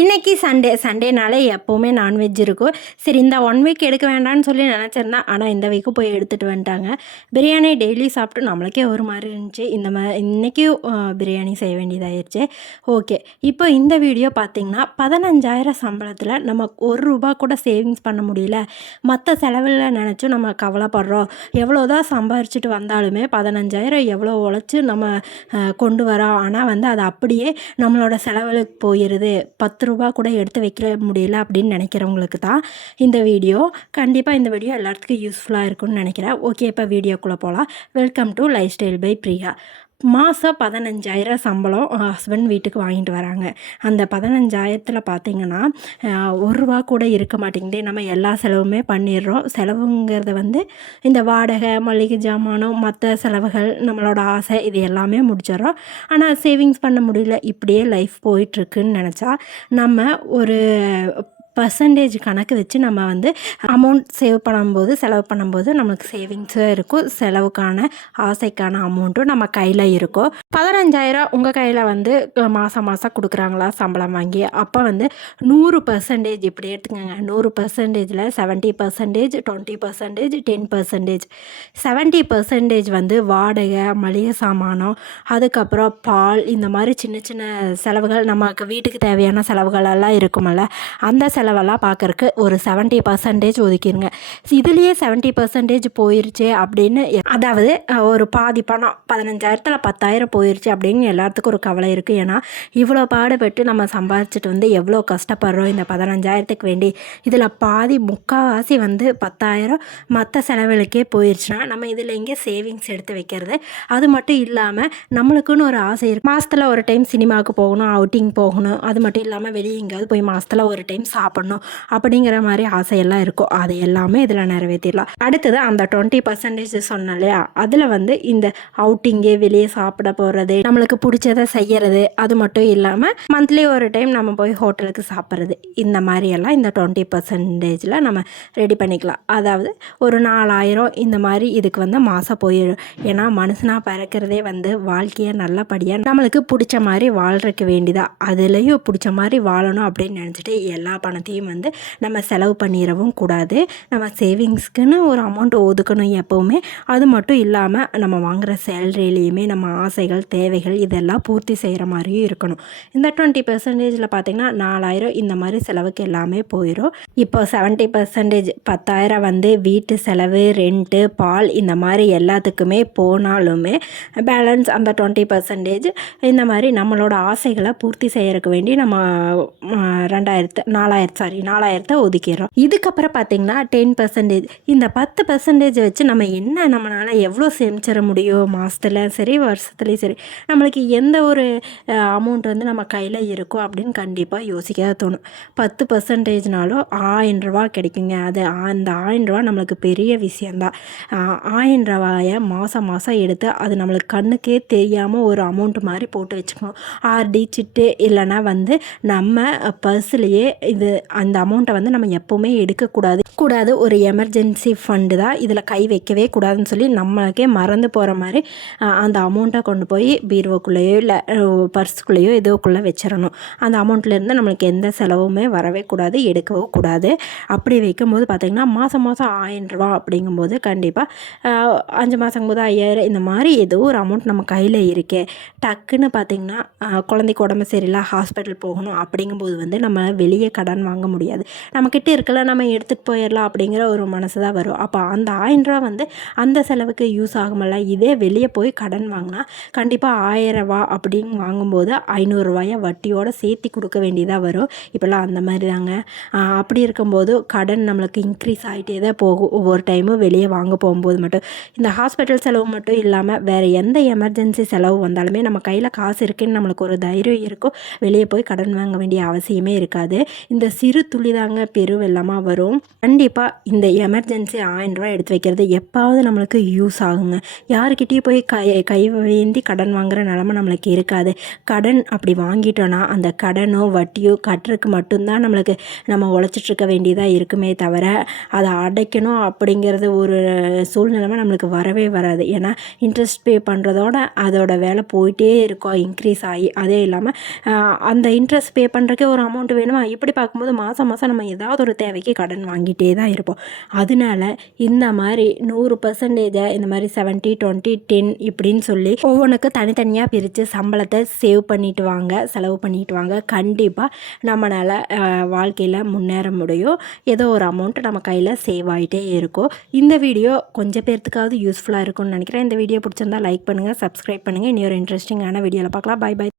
இன்றைக்கி சண்டேனாலே எப்போவுமே நான்வெஜ் இருக்கும். சரி இந்த 1 வீக் எடுக்க வேண்டாம்னு சொல்லி நினச்சிருந்தேன். ஆனால் இந்த வீக்கு போய் எடுத்துகிட்டு வந்துட்டாங்க. பிரியாணி டெய்லி சாப்பிட்டு நம்மளுக்கே ஒரு மாதிரி இருந்துச்சு. இன்றைக்கும் பிரியாணி செய்ய வேண்டியதாகிடுச்சு. ஓகே, இப்போ இந்த வீடியோ பார்த்திங்கன்னா 15,000 சம்பளத்தில் நம்ம ₹1 கூட சேவிங்ஸ் பண்ண முடியல, மற்ற செலவில் நினச்சும் நம்ம கவலைப்படுறோம். எவ்வளோ தான் சம்பாரிச்சிட்டு வந்தாலுமே 15,000 எவ்வளோ உழைச்சி நம்ம கொண்டு வரோம். ஆனால் அது அப்படியே நம்மளோட செலவுகளுக்கு போயிடுது. ₹10 கூட எடுத்து வைக்க முடியல அப்படின்னு நினைக்கிறவங்களுக்கு தான் இந்த வீடியோ. கண்டிப்பாக இந்த வீடியோ எல்லாத்துக்கும் யூஸ்ஃபுல்லாக இருக்கும்னு நினைக்கிறேன். ஓகே, இப்போ வீடியோக்குள்ளே போகலாம். Welcome to lifestyle by Priya. மாதம் 15,000 சம்பளம் ஹஸ்பண்ட் வீட்டுக்கு வாங்கிட்டு வராங்க. அந்த 15,000த்தில் பார்த்திங்கன்னா ₹1 கூட இருக்க மாட்டேங்குது. நம்ம எல்லா செலவுமே பண்ணிடுறோம். செலவுங்கிறது இந்த வாடகை, மளிகை ஜாமானம், மற்ற செலவுகள், நம்மளோட ஆசை, இது எல்லாமே முடிச்சிடுறோம். ஆனால் சேவிங்ஸ் பண்ண முடியல. இப்படியே லைஃப் போயிட்டுருக்குன்னு நினச்சா நம்ம ஒரு பர்சன்டேஜ் கணக்கு வச்சு நம்ம அமௌண்ட் செலவு பண்ணும்போது நம்மளுக்கு சேவிங்ஸும் இருக்கும், செலவுக்கான ஆசைக்கான அமௌண்ட்டும் நம்ம கையில் இருக்கும். 15,000 உங்கள் கையில் மாதம் கொடுக்குறாங்களா சம்பளம் வாங்கி, அப்போ 100% இப்படி எடுத்துக்கோங்க. 100%ல் 70%, 20%, 10%. 70% வாடகை, மளிகை சாமானம், அதுக்கப்புறம் பால், இந்த மாதிரி சின்ன சின்ன செலவுகள், நமக்கு வீட்டுக்கு தேவையான செலவுகள் எல்லாம் இருக்குமல்ல, அந்த செலவெல்லாம் பார்க்குறக்கு ஒரு 70% ஒதுக்கிடுங்க. இதுலேயே 70% போயிடுச்சு அப்படின்னு, அதாவது ஒரு பாதி பணம் 15,000ல் 10,000 போயிடுச்சு அப்படின்னு எல்லாத்துக்கும் ஒரு கவலை இருக்குது. ஏன்னா இவ்வளோ பாடுபட்டு நம்ம சம்பாதிச்சுட்டு எவ்வளோ கஷ்டப்படுறோம் இந்த 15,000க்கு வேண்டி. இதில் பாதி முக்கால்வாசி 10,000 மற்ற செலவுகளுக்கே போயிடுச்சுன்னா நம்ம இதில் எங்கே சேவிங்ஸ் எடுத்து வைக்கிறது? அது மட்டும் இல்லாமல் நம்மளுக்குன்னு ஒரு ஆசை இருக்குது. மாதத்தில் ஒரு டைம் சினிமாவுக்கு போகணும், அவுட்டிங் போகணும். அது மட்டும் இல்லாமல் வெளியே எங்கேயாவது போய் மாதத்தில் ஒரு டைம் சாப்பிட்ணும் அப்படிங்கிற மாதிரி ஆசையெல்லாம் இருக்கும். அதை எல்லாமே இதில் நிறைவேற்றிடலாம். அடுத்தது அந்த 20% சொன்னோம் இல்லையா, அதில் இந்த அவுட்டிங்கே, வெளியே சாப்பிட போகிறது, நம்மளுக்கு பிடிச்சதை செய்கிறது, அது மட்டும் இல்லாமல் மந்த்லி ஒரு டைம் நம்ம போய் ஹோட்டலுக்கு சாப்பிட்றது, இந்த மாதிரியெல்லாம் இந்த 20%ல் நம்ம ரெடி பண்ணிக்கலாம். அதாவது ஒரு 4,000 இந்த மாதிரி இதுக்கு மாதம் போயிடும். ஏன்னா மனுஷனாக பிறக்கிறதே வாழ்க்கையை நல்லபடியாக நம்மளுக்கு பிடிச்ச மாதிரி வாழ்றதுக்கு வேண்டிதான். அதுலேயும் பிடிச்ச மாதிரி வாழணும் அப்படின்னு நினச்சிட்டு எல்லா பணத்தையும் நம்ம செலவு பண்ணிடவும் கூடாது. நம்ம சேவிங்ஸ்க்குன்னு ஒரு அமௌண்ட் ஒதுக்கணும் எப்போவுமே. அது மட்டும் இல்லாமல் நம்ம வாங்குகிற சேலரியிலையுமே நம்ம ஆசைகள், தேவைகள் இதெல்லாம் பூர்த்தி செய்கிற மாதிரியும் இருக்கணும். இந்த 20%ல் பார்த்திங்கன்னா 4,000 இந்த மாதிரி செலவுக்கு எல்லாமே போயிடும். இப்போ 70% 10,000 வீட்டு செலவு, ரெண்ட்டு, பால், இந்த மாதிரி எல்லாத்துக்குமே போனாலுமே பேலன்ஸ் அந்த 20% இந்த மாதிரி நம்மளோட ஆசைகளை பூர்த்தி செய்யறதுக்கு வேண்டி நம்ம 4,000 ஒதுக்கிடுறோம். இதுக்கப்புறம் பார்த்திங்கன்னா 10%. இந்த 10% வச்சு நம்மளால் எவ்வளோ சேமிச்சிட முடியும் மாதத்தில் சரி, வருஷத்துலேயும் சரி, நம்மளுக்கு எந்த ஒரு அமௌண்ட் நம்ம கையில் இருக்கும் அப்படின்னு கண்டிப்பாக யோசிக்க தோணும். 10%னாலும் ₹1,000 கிடைக்குங்க. அது அந்த ₹1,000 நம்மளுக்கு பெரிய விஷயந்தான். ₹1,000 மாதம் எடுத்து அது நம்மளுக்கு கண்ணுக்கே தெரியாமல் ஒரு அமௌண்ட் மாதிரி போட்டு வச்சுக்கணும். ஆர்டி, சிட்டு, இல்லைனா நம்ம பர்ஸ்லேயே அந்த அமௌண்ட்டை நம்ம எப்போவுமே எடுக்கக்கூடாது. ஒரு எமர்ஜென்சி ஃபண்டு தான், இதில் கை வைக்கவே கூடாதுன்னு சொல்லி நம்மளுக்கே மறந்து போகிற மாதிரி அந்த அமௌண்ட்டை கொண்டு போய் பீரோக்குள்ளேயோ இல்லை பர்ஸுக்குள்ளேயோ ஏதோக்குள்ளே வச்சிடணும். அந்த அமௌண்ட்லேருந்து நம்மளுக்கு எந்த செலவுமே வரவே கூடாது, எடுக்கவும் கூடாது. அப்படி வைக்கும்போது பார்த்திங்கன்னா மாதம் ₹1,000 அப்படிங்கும்போது கண்டிப்பாக 5 மாதம் போது 5,000 இந்த மாதிரி ஏதோ ஒரு அமௌண்ட் நம்ம கையில் இருக்கே. டக்குன்னு பார்த்திங்கன்னா குழந்தைக்கு உடம்பு சரியில்லை, ஹாஸ்பிட்டல் போகணும் அப்படிங்கும்போது நம்ம வெளியே கடன் வாங்க முடியாது. நம்மக்கிட்ட இருக்கல, நம்ம எடுத்துகிட்டு போயிடலாம் அப்படிங்கிற ஒரு மனசு தான் வரும். அப்போ அந்த ₹1,000 அந்த செலவுக்கு யூஸ் ஆகுமல்ல. இதே வெளியே போய் கடன் வாங்கினா கண்டிப்பாக ₹1,000 அப்படின்னு வாங்கும்போது ₹500 வட்டியோடு சேர்த்து கொடுக்க வேண்டியதாக வரும். இப்போல்லாம் அந்த மாதிரி தாங்க. அப்படி இருக்கும்போது கடன் நம்மளுக்கு இன்க்ரீஸ் ஆகிட்டே தான் போகும். ஒவ்வொரு டைமும் வெளியே வாங்க போகும்போது மட்டும். இந்த ஹாஸ்பிட்டல் செலவு மட்டும் இல்லாமல் வேறு எந்த எமர்ஜென்சி செலவு வந்தாலுமே நம்ம கையில் காசு இருக்குன்னு நம்மளுக்கு ஒரு தைரியம் இருக்கும். வெளியே போய் கடன் வாங்க வேண்டிய அவசியமே இருக்காது. இந்த சிறு துளி தாங்க பெருவெள்ளமாக வரும். கண்டிப்பாக இந்த எமர்ஜென்சி 1000 ரூபா எடுத்து வைக்கிறது எப்பாவது நம்மளுக்கு யூஸ் ஆகுங்க. யாருக்கிட்டேயும் போய் கை வேந்தி கடன் வாங்குற நிலமை நம்மளுக்கு இருக்காது. கடன் அப்படி வாங்கிட்டோன்னா அந்த கடனோ வட்டியோ கட்டுறதுக்கு மட்டும்தான் நம்ம உழைச்சிட்ருக்க வேண்டியதாக இருக்குமே தவிர அதை அடைக்கணும் அப்படிங்கிறது ஒரு சூழ்நிலைமை நம்மளுக்கு வரவே வராது. ஏன்னா இன்ட்ரெஸ்ட் பே பண்ணுறதோட அதோட வேலை போயிட்டே இருக்கும், இன்க்ரீஸ் ஆகி. அதே இல்லாமல் அந்த இன்ட்ரெஸ்ட் பே பண்ணுறக்கே ஒரு அமௌண்ட் வேணுமா, இப்படி பார்க்கும்போது மாதம் மாதம் நம்ம ஏதாவது ஒரு தேவைக்கு கடன் வாங்கிட்டே தான் இருப்போம். அதனால இந்த மாதிரி 100% இந்த மாதிரி 70, 20, 10 இப்படின்னு சொல்லி ஒவ்வொன்றுக்கு தனித்தனியாக பிரித்து சம்பளத்தை சேவ் பண்ணிட்டு வாங்க, செலவு பண்ணிட்டு வாங்க. கண்டிப்பாக நம்மளால் வாழ்க்கையில் முன்னேற முடியும். ஏதோ ஒரு அமௌண்ட் நம்ம கையில் சேவ் ஆகிட்டே இருக்கும். இந்த வீடியோ கொஞ்சம் பேர்த்துக்காவது யூஸ்ஃபுல்லாக இருக்கும்னு நினைக்கிறேன். இந்த வீடியோ பிடிச்சிருந்தா லைக் பண்ணுங்கள், சப்ஸ்கிரைப் பண்ணுங்கள். இனி ஒரு இன்ட்ரெஸ்டிங்கான வீடியோவில் பார்க்கலாம். Bye by.